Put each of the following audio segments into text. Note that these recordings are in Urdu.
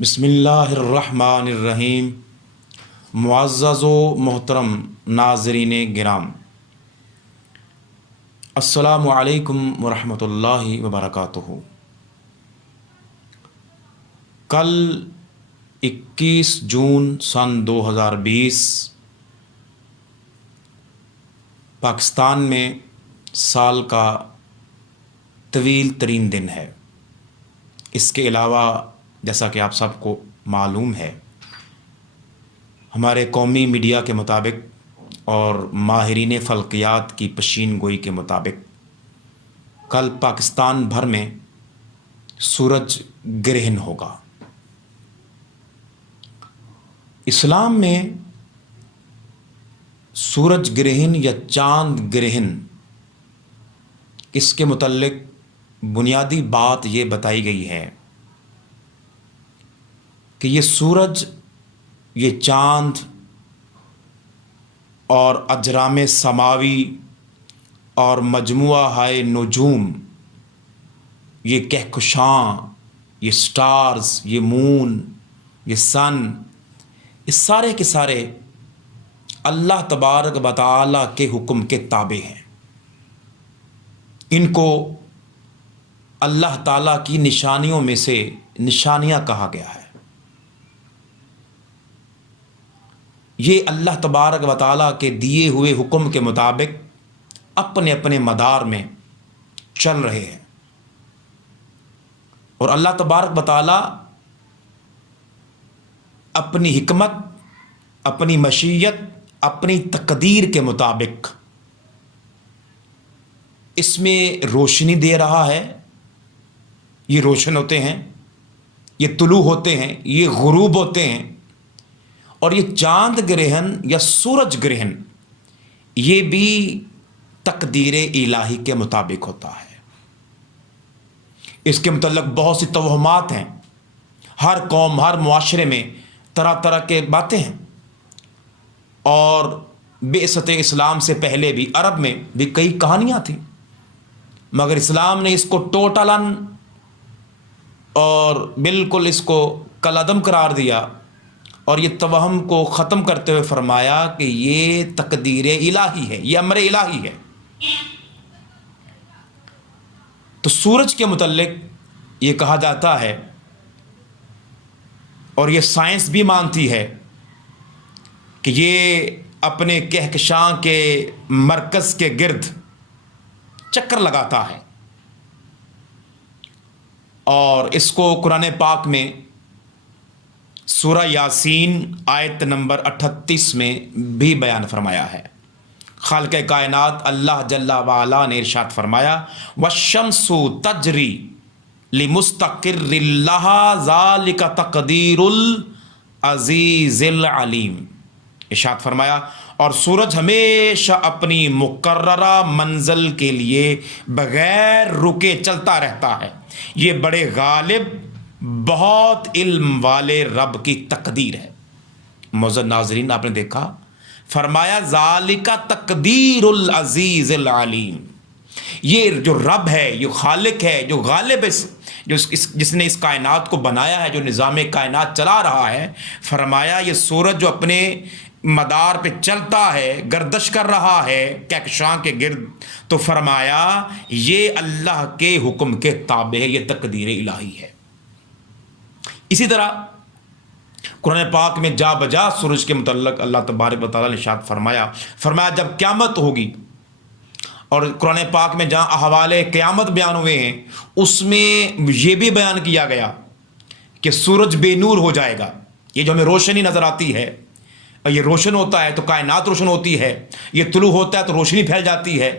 بسم اللہ الرحمن الرحیم۔ معزز و محترم ناظرین گرام، السلام علیکم ورحمۃ اللہ وبرکاتہ۔ کل 21 جون سن 2020 پاکستان میں سال کا طویل ترین دن ہے۔ اس کے علاوہ جیسا کہ آپ سب کو معلوم ہے، ہمارے قومی میڈیا کے مطابق اور ماہرین فلکیات کی پیشین گوئی کے مطابق کل پاکستان بھر میں سورج گرہن ہوگا۔ اسلام میں سورج گرہن یا چاند گرہن، اس کے متعلق بنیادی بات یہ بتائی گئی ہے کہ یہ سورج، یہ چاند اور اجرام سماوی اور مجموعہ ہائے نجوم، یہ کہکشاں، یہ سٹارز، یہ مون، یہ سن، یہ سارے کے سارے اللہ تبارک و تعالیٰ کے حکم کے تابع ہیں۔ ان کو اللہ تعالیٰ کی نشانیوں میں سے نشانیاں کہا گیا ہے۔ یہ اللہ تبارک و تعالیٰ کے دیے ہوئے حکم کے مطابق اپنے اپنے مدار میں چل رہے ہیں، اور اللہ تبارک و تعالیٰ اپنی حکمت، اپنی مشیت، اپنی تقدیر کے مطابق اس میں روشنی دے رہا ہے۔ یہ روشن ہوتے ہیں، یہ طلوع ہوتے ہیں، یہ غروب ہوتے ہیں، اور یہ چاند گرہن یا سورج گرہن یہ بھی تقدیر الہی کے مطابق ہوتا ہے۔ اس کے متعلق بہت سی توہمات ہیں۔ ہر قوم، ہر معاشرے میں طرح طرح کے باتیں ہیں، اور بعثت اسلام سے پہلے بھی عرب میں بھی کئی کہانیاں تھیں، مگر اسلام نے اس کو ٹوٹلاً اور بالکل اس کو کالعدم قرار دیا، اور یہ توہم کو ختم کرتے ہوئے فرمایا کہ یہ تقدیر الہی ہے، یہ امر الہی ہے۔ تو سورج کے متعلق یہ کہا جاتا ہے، اور یہ سائنس بھی مانتی ہے کہ یہ اپنے کہکشاں کے مرکز کے گرد چکر لگاتا ہے، اور اس کو قرآن پاک میں سورہ یاسین آیت نمبر 38 میں بھی بیان فرمایا ہے۔ خالق کائنات اللہ جل وعلا نے ارشاد فرمایا، وَالشَّمْسُ تَجْرِي لِمُسْتَقِرٍّ لَهَا ذَلِكَ تَقْدِيرُ الْعَزِيزِ الْعَلِيمِ۔ ارشاد فرمایا، اور سورج ہمیشہ اپنی مقررہ منزل کے لیے بغیر رکے چلتا رہتا ہے، یہ بڑے غالب، بہت علم والے رب کی تقدیر ہے۔ معزز ناظرین، آپ نے دیکھا، فرمایا ذالک تقدیر العزیز العلیم۔ یہ جو رب ہے، یہ خالق ہے، جو غالب ہے، جس نے اس کائنات کو بنایا ہے، جو نظام کائنات چلا رہا ہے، فرمایا یہ سورج جو اپنے مدار پہ چلتا ہے، گردش کر رہا ہے کہکشاں کے گرد، تو فرمایا یہ اللہ کے حکم کے تابع ہے، یہ تقدیر الہی ہے۔ اسی طرح قرآن پاک میں جا بجا سورج کے متعلق اللہ تبارک و تعالیٰ نے ارشاد فرمایا جب قیامت ہوگی، اور قرآن پاک میں جہاں احوال قیامت بیان ہوئے ہیں، اس میں یہ بھی بیان کیا گیا کہ سورج بے نور ہو جائے گا۔ یہ جو ہمیں روشنی نظر آتی ہے، یہ روشن ہوتا ہے تو کائنات روشن ہوتی ہے، یہ طلوع ہوتا ہے تو روشنی پھیل جاتی ہے،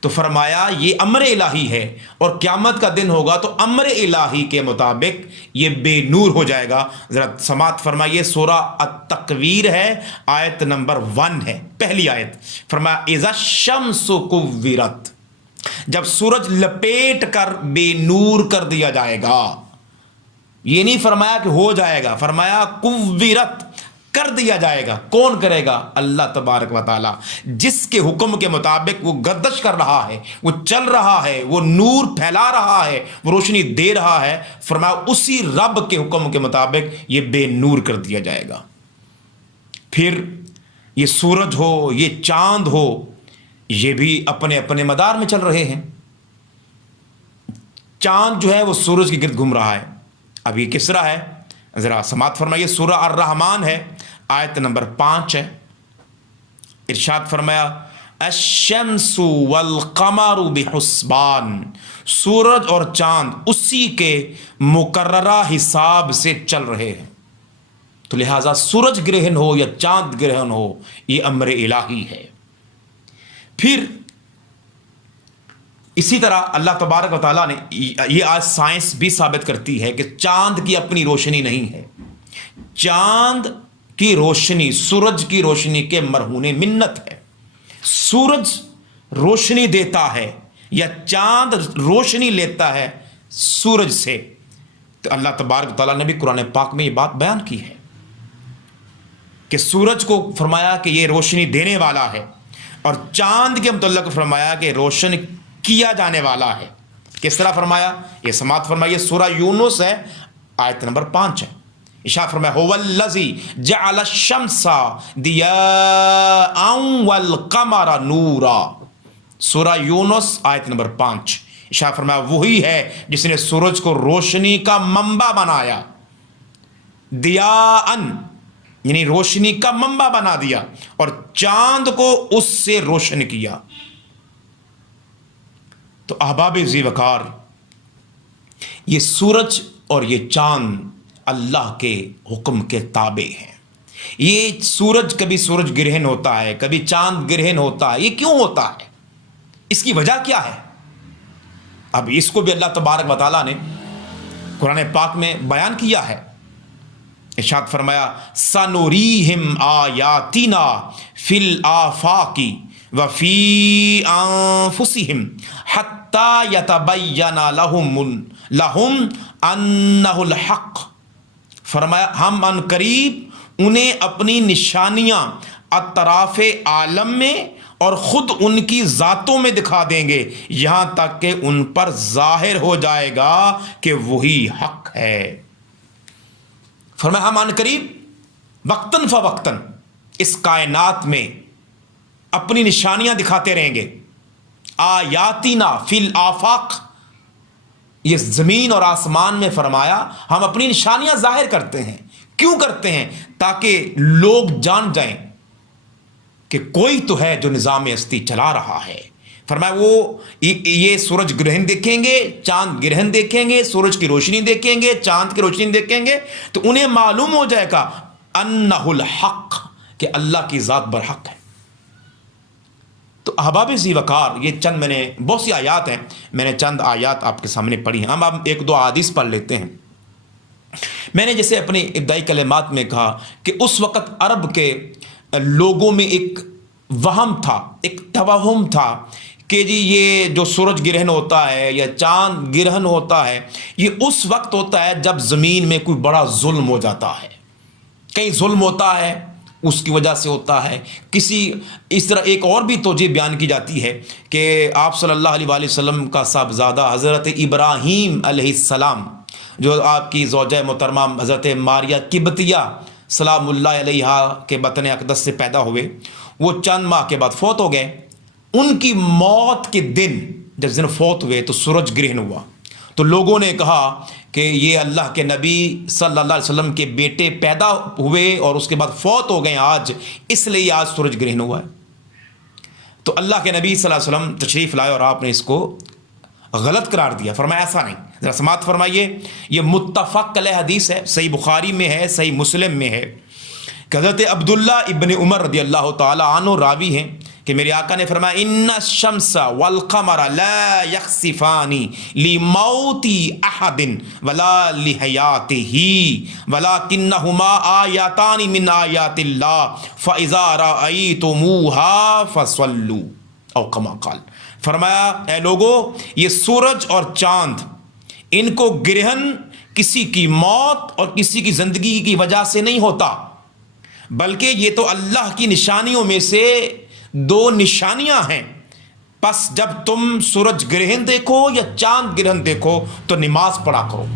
تو فرمایا یہ امر الہی ہے، اور قیامت کا دن ہوگا تو امر الہی کے مطابق یہ بے نور ہو جائے گا۔ ذرا سماعت فرمائیے، سورہ التکویر ہے، آیت نمبر 1 ہے، پہلی آیت۔ فرمایا اذا الشمس کورت، جب سورج لپیٹ کر بے نور کر دیا جائے گا۔ یہ نہیں فرمایا کہ ہو جائے گا، فرمایا کورت، کر دیا جائے گا۔ کون کرے گا؟ اللہ تبارک و تعالی، جس کے حکم کے مطابق وہ گردش کر رہا ہے، وہ چل رہا ہے، وہ نور پھیلا رہا ہے، وہ روشنی دے رہا ہے، فرمایا اسی رب کے حکم کے مطابق یہ بے نور کر دیا جائے گا۔ پھر یہ سورج ہو، یہ چاند ہو، یہ بھی اپنے اپنے مدار میں چل رہے ہیں۔ چاند جو ہے وہ سورج کے گرد گھوم رہا ہے۔ اب یہ کس طرح ہے؟ ذرا سماعت فرمائیے، سورہ الرحمن ہے، آیت نمبر 5 ہے۔ ارشاد فرمایا الشمس والقمر بحسبان، سورج اور چاند اسی کے مقررہ حساب سے چل رہے ہیں۔ تو لہٰذا سورج گرہن ہو یا چاند گرہن ہو، یہ امر الہی ہے۔ پھر اسی طرح اللہ تبارک و تعالیٰ نے یہ آج سائنس بھی ثابت کرتی ہے کہ چاند کی اپنی روشنی نہیں ہے۔ چاند کی روشنی سورج کی روشنی کے مرہون منت ہے۔ سورج روشنی دیتا ہے یا چاند روشنی لیتا ہے سورج سے۔ تو اللہ تبارک و تعالیٰ نے بھی قرآن پاک میں یہ بات بیان کی ہے کہ سورج کو فرمایا کہ یہ روشنی دینے والا ہے، اور چاند کے متعلق فرمایا کہ روشن کیا جانے والا ہے۔ کس طرح فرمایا؟ یہ سماعت فرمائیے، سورہ یونس ہے، آیت نمبر 5 ہے۔ ارشاد فرمایا هو الذی جعل الشمس ضیاء والقمر نورا، سورہ یونس آیت نمبر 5۔ ارشاد فرمایا وہی ہے جس نے سورج کو روشنی کا منبع بنایا، ضیاء یعنی روشنی کا منبع بنا دیا، اور چاند کو اس سے روشن کیا۔ تو احباب ذی وقار، یہ سورج اور یہ چاند اللہ کے حکم کے تابع ہیں۔ یہ سورج کبھی سورج گرہن ہوتا ہے، کبھی چاند گرہن ہوتا ہے۔ یہ کیوں ہوتا ہے؟ اس کی وجہ کیا ہے؟ اب اس کو بھی اللہ تبارک و تعالیٰ نے قرآن پاک میں بیان کیا ہے۔ ارشاد فرمایا سنوریہم آیاتنا فی الآفاق وفی انفسہم حتی یتبین لہم انہ الحق، فرمایا ہم ان قریب انہیں اپنی نشانیاں اطراف عالم میں اور خود ان کی ذاتوں میں دکھا دیں گے، یہاں تک کہ ان پر ظاہر ہو جائے گا کہ وہی حق ہے۔ فرمایا ہم ان قریب وقتاً فوقتاً اس کائنات میں اپنی نشانیاں دکھاتے رہیں گے۔ آیاتنا فی الآفاق، یہ زمین اور آسمان میں فرمایا ہم اپنی نشانیاں ظاہر کرتے ہیں۔ کیوں کرتے ہیں؟ تاکہ لوگ جان جائیں کہ کوئی تو ہے جو نظام ہستی چلا رہا ہے۔ فرمایا وہ یہ سورج گرہن دیکھیں گے، چاند گرہن دیکھیں گے، سورج کی روشنی دیکھیں گے، چاند کی روشنی دیکھیں گے، تو انہیں معلوم ہو جائے گا انہ الحق، کہ اللہ کی ذات برحق ہے۔ تو احباب ذی وقار، یہ چند میں نے بہت سی آیات ہیں، میں نے چند آیات آپ کے سامنے پڑھی ہیں۔ ہم اب ایک دو احادیث پڑھ لیتے ہیں۔ میں نے جیسے اپنی ابتدائی کلمات میں کہا کہ اس وقت عرب کے لوگوں میں ایک وہم تھا، ایک توہم تھا کہ جی یہ جو سورج گرہن ہوتا ہے یا چاند گرہن ہوتا ہے، یہ اس وقت ہوتا ہے جب زمین میں کوئی بڑا ظلم ہو جاتا ہے، کہیں ظلم ہوتا ہے اس کی وجہ سے ہوتا ہے۔ کسی اس طرح ایک اور بھی توجہ بیان کی جاتی ہے کہ آپ صلی اللہ علیہ وآلہ وسلم کا صاحبزادہ حضرت ابراہیم علیہ السلام، جو آپ کی زوجہ محترمہ حضرت ماریہ قبطیہ سلام اللہ علیہا کے بطن اقدس سے پیدا ہوئے، وہ چند ماہ کے بعد فوت ہو گئے۔ ان کی موت کے دن جب فوت ہوئے تو سورج گرہن ہوا، تو لوگوں نے کہا کہ یہ اللہ کے نبی صلی اللہ علیہ وسلم کے بیٹے پیدا ہوئے اور اس کے بعد فوت ہو گئے آج، اس لیے آج سورج گرہن ہوا ہے۔ تو اللہ کے نبی صلی اللہ علیہ وسلم تشریف لائے اور آپ نے اس کو غلط قرار دیا۔ فرمایا ایسا نہیں، ذرا سماعت فرمائیے، یہ متفق علیہ حدیث ہے، صحیح بخاری میں ہے، صحیح مسلم میں ہے کہ حضرت عبداللہ ابن عمر رضی اللہ تعالی عنہ راوی ہیں کہ میرے آقا نے فرمایا ان الشمس والقمر لا یخسفان لموت احد ولا لحیاته ولکنہما آیاتان من آیات اللہ فاذا رأیتموها فصلوا او کما قال۔ فرمایا اے لوگو، یہ سورج اور چاند، ان کو گرہن کسی کی موت اور کسی کی زندگی کی وجہ سے نہیں ہوتا، بلکہ یہ تو اللہ کی نشانیوں میں سے دو نشانیاں ہیں، پس جب تم سورج گرہن دیکھو یا چاند گرہن دیکھو تو نماز پڑھا کرو۔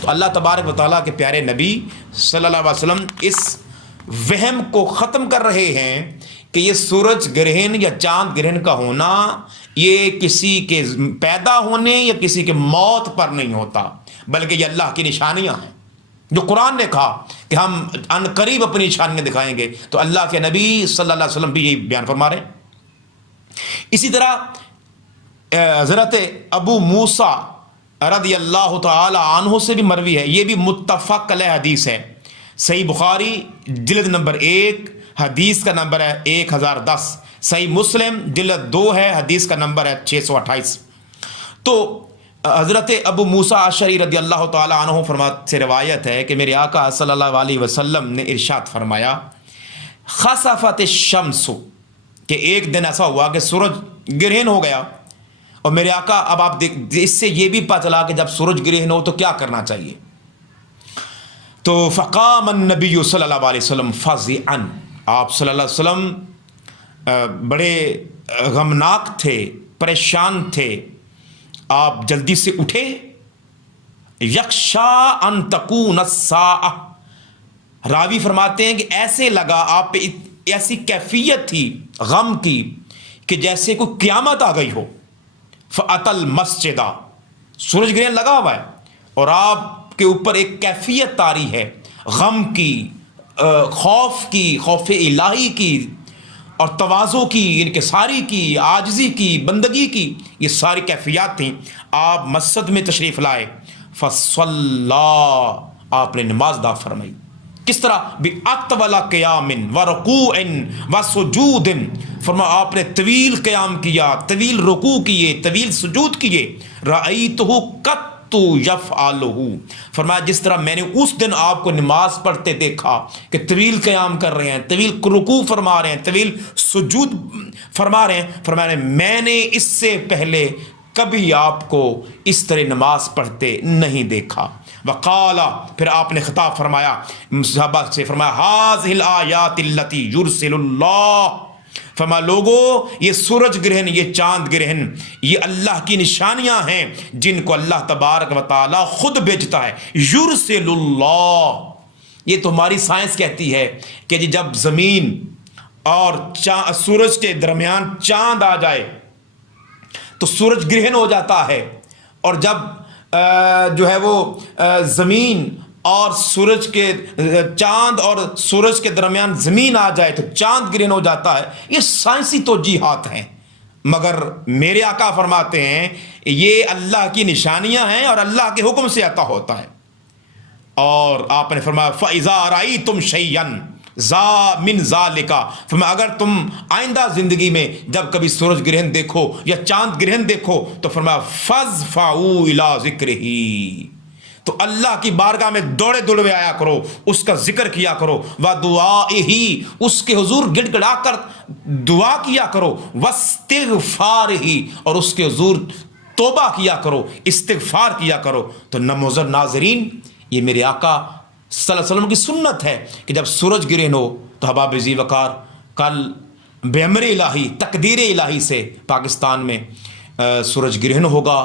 تو اللہ تبارک و تعالیٰ کے پیارے نبی صلی اللہ علیہ وسلم اس وہم کو ختم کر رہے ہیں کہ یہ سورج گرہن یا چاند گرہن کا ہونا یہ کسی کے پیدا ہونے یا کسی کے موت پر نہیں ہوتا، بلکہ یہ اللہ کی نشانیاں ہیں، جو قرآن نے کہا کہ ہم ان قریب اپنی نشانیاں دکھائیں گے، تو اللہ کے نبی صلی اللہ علیہ وسلم بھی یہی بیان فرما رہے ہیں۔ اسی طرح حضرت ابو موسیٰ رضی اللہ تعالی عنہ سے بھی مروی ہے، یہ بھی متفق علیہ حدیث ہے، صحیح بخاری جلد نمبر 1 حدیث کا نمبر ہے 1010، صحیح مسلم جلد 2 ہے، حدیث کا نمبر ہے 628۔ تو حضرت ابو موسیٰ اشعری رضی اللہ تعالی عنہ سے روایت ہے کہ میرے آقا صلی اللہ علیہ وسلم نے ارشاد فرمایا، خسفت الشمس، کہ ایک دن ایسا ہوا کہ سورج گرہن ہو گیا، اور میرے آقا اب آپ اس سے یہ بھی پتہ چلا کہ جب سورج گرہن ہو تو کیا کرنا چاہیے۔ تو فقام النبی صلی اللہ علیہ وسلم فزعا، آپ صلی اللہ علیہ وسلم بڑے غمناک تھے، پریشان تھے، آپ جلدی سے اٹھے، یخشا ان تکون الساعہ، راوی فرماتے ہیں کہ ایسے لگا آپ پہ ایسی کیفیت تھی غم کی کہ جیسے کوئی قیامت آ گئی ہو۔ فأتی المسجد، سورج گرہن لگا ہوا ہے اور آپ کے اوپر ایک کیفیت طاری ہے غم کی، خوف کی، خوف الہی کی اور تواضع کی، انکساری کی، عاجزی کی، بندگی کی، یہ ساری کیفیات تھیں۔ آپ مسجد میں تشریف لائے، فصلی، آپ نے نماز ادا فرمائی۔ کس طرح؟ بِأَطْوَلَ قِيَامٍ وَرُكُوعٍ وَسُجُودٍ، فرمایا آپ نے طویل قیام کیا، طویل رکوع کیے، طویل سجود کیے۔ رَأَيْتُهُ قَطُّ يَفْعَلُهُ، فرمایا جس طرح میں نے اس دن آپ کو نماز پڑھتے دیکھا کہ طویل قیام کر رہے ہیں، طویل رکوع فرما رہے ہیں، طویل سجود فرما رہے ہیں، فرمایا میں نے اس سے پہلے کبھی آپ کو اس طرح نماز پڑھتے نہیں دیکھا۔ وقال، پھر آپ نے خطاب فرمایا صحابہ سے، فرمایا هذه الآیات التي يرسل اللہ، فرمایا لوگو یہ سورج گرہن، یہ چاند گرہن، یہ اللہ کی نشانیاں ہیں جن کو اللہ تبارک و تعالی خود بھیجتا ہے۔ یرسل اللہ، یہ تو ہماری سائنس کہتی ہے کہ جب زمین اور سورج کے درمیان چاند آ جائے تو سورج گرہن ہو جاتا ہے، اور جب جو ہے وہ زمین اور سورج کے چاند اور سورج کے درمیان زمین آ جائے تو چاند گرہن ہو جاتا ہے۔ یہ سائنسی توجیحات ہیں، مگر میرے آقا فرماتے ہیں یہ اللہ کی نشانیاں ہیں اور اللہ کے حکم سے عطا ہوتا ہے۔ اور آپ نے فرمایا فَإِذَا رَأَيْتُمْ شَيْئًا ذا من ذالکا، فرمایا اگر تم آئندہ زندگی میں جب کبھی سورج گرہن دیکھو یا چاند گرہن دیکھو تو فرمایا فَاضْفَعُوا إِلَىٰ ذِكْرِهِ، تو اللہ کی بارگاہ میں دوڑے دوڑے آیا کرو، اس کا ذکر کیا کرو، وَدُعَائِهِ، اس کے حضور گڑ گڑا کر دعا کیا کرو، وَاسْتِغْفَارِهِ، اور اس کے حضور توبہ کیا کرو، استغفار کیا کرو۔ تو نموذر ناظرین، یہ میرے آقا صلی اللہ علیہ وسلم کی سنت ہے کہ جب سورج گرہن ہو تو احباب ذی وقار، کل بامر الہی، تقدیر الہی سے پاکستان میں سورج گرہن ہوگا،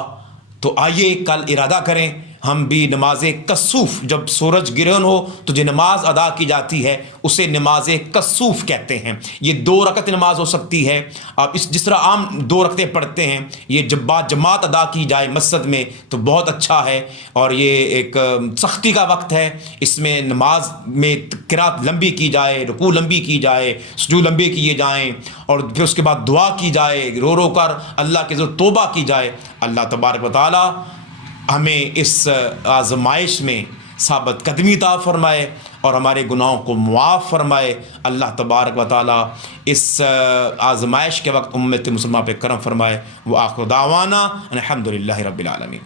تو آئیے کل ارادہ کریں ہم بھی نماز کسوف، جب سورج گرہن ہو تو جو نماز ادا کی جاتی ہے اسے نماز کسوف کہتے ہیں۔ یہ 2 رکعت نماز ہو سکتی ہے، آپ جس طرح عام 2 رکعتیں پڑھتے ہیں، یہ جب جماعت ادا کی جائے مسجد میں تو بہت اچھا ہے، اور یہ ایک سختی کا وقت ہے، اس میں نماز میں قرات لمبی کی جائے، رکوع لمبی کی جائے، سجود لمبے کیے جائیں، اور پھر اس کے بعد دعا کی جائے، رو رو کر اللہ کے ذکر توبہ کی جائے۔ اللہ تبارک و تعالی ہمیں اس آزمائش میں ثابت قدمی عطا فرمائے اور ہمارے گناہوں کو معاف فرمائے۔ اللہ تبارک و تعالی اس آزمائش کے وقت امت مسلمہ پہ کرم فرمائے۔ وآخر دعوانا الحمد للہ رب العالمین۔